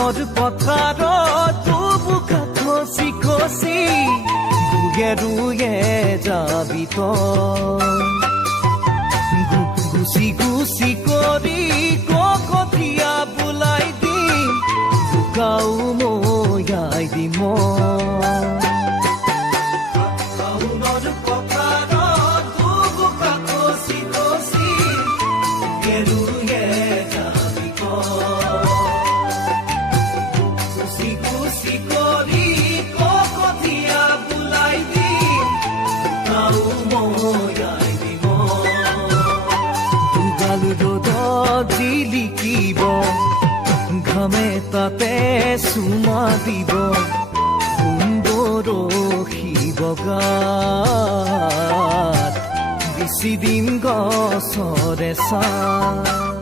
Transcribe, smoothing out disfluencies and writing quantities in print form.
শাওনৰ পথাৰত বুকা খচি খচি ৰুয়ে ৰুয়ে যাবি গুচি গুচি কৰি কঠীয়া বোলাই দিম বোকাও ময়াই দিম শাওনৰ পথাৰত বুকা খচি খচি ৰুয়ে ৰুয়ে যাবি গুচি গুচি কৰি কঠীয়া বোলাই দিম বোকাও ময়াই দিম দুগাল ৰ'দত জিলিকিব ঘামে তাতে চুমা দিব সুন্দৰশী বগাত বিচি দিম গছৰে ছাঁ